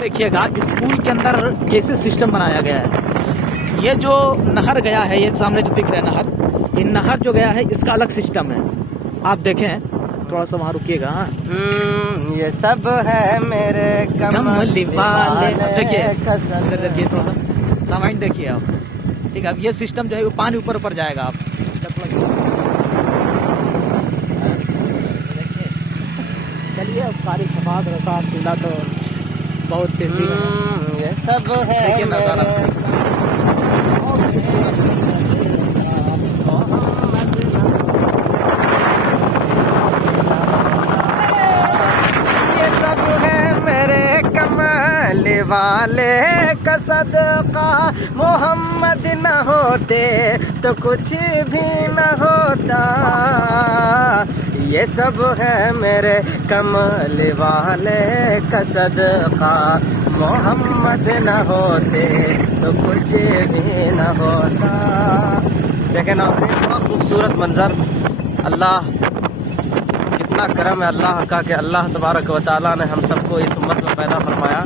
देखिएगा इस पुल के अंदर कैसे सिस्टम बनाया गया है। ये जो नहर गया है, ये सामने जो दिख रहा है नहर, ये नहर जो गया है इसका अलग सिस्टम है। आप देखें, थोड़ा सा वहाँ रुकिएगा। ये सब है मेरे कमली वाले। देखिए इधर देखिए, थोड़ा सा सामाइन देखिए आप। ठीक है, अब ये सिस्टम जो है वो पानी ऊपर ऊपर जाएगा। आप चलिए, अब सारी सफाद रसाद पीला तो बहुत तेजी है। ये सब है देखिए नज़ारा। ये सब है मेरे कमाल वाले का सदका। मोहम्मद न होते तो कुछ भी न होता। ये सब है मेरे कमाल वाले का सदका। मोहम्मद न होते तो कुछ भी न होता। देखें नाज़रीन, बड़ा खूबसूरत मंज़र। अल्लाह कितना करम है अल्लाह का कि अल्लाह तबारक व तआला ने हम सबको इस उम्मत में पैदा फरमाया,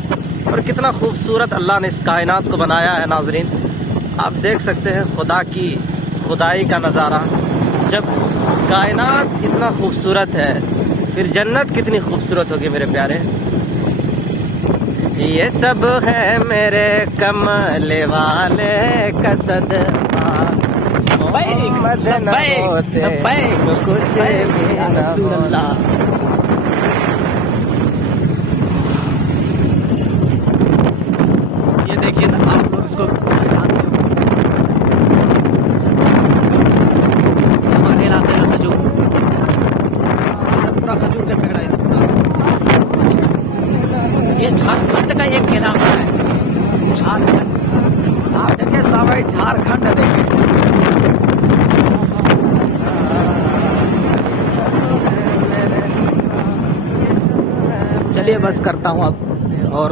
और कितना खूबसूरत अल्लाह ने इस कायनात को बनाया है। नाज़रीन, आप देख सकते हैं खुदा की खुदाई का नज़ारा। जब कायनात इतना खूबसूरत है, फिर जन्नत कितनी खूबसूरत होगी मेरे प्यारे। ये सब है मेरे कमल वाले का सदका। मोहम्मद न होते तो कुछ भी न होता। ये देखिए ना, आप लोग इसको जानते हो, हमारे इलाके का खजूर, ये सब पूरा खजूर का पेड़ है। पूरा ये झारखंड का एक इलाका है, झारखंड। आप देखें सामने झारखंड देखिए। चलिए बस करता हूँ अब और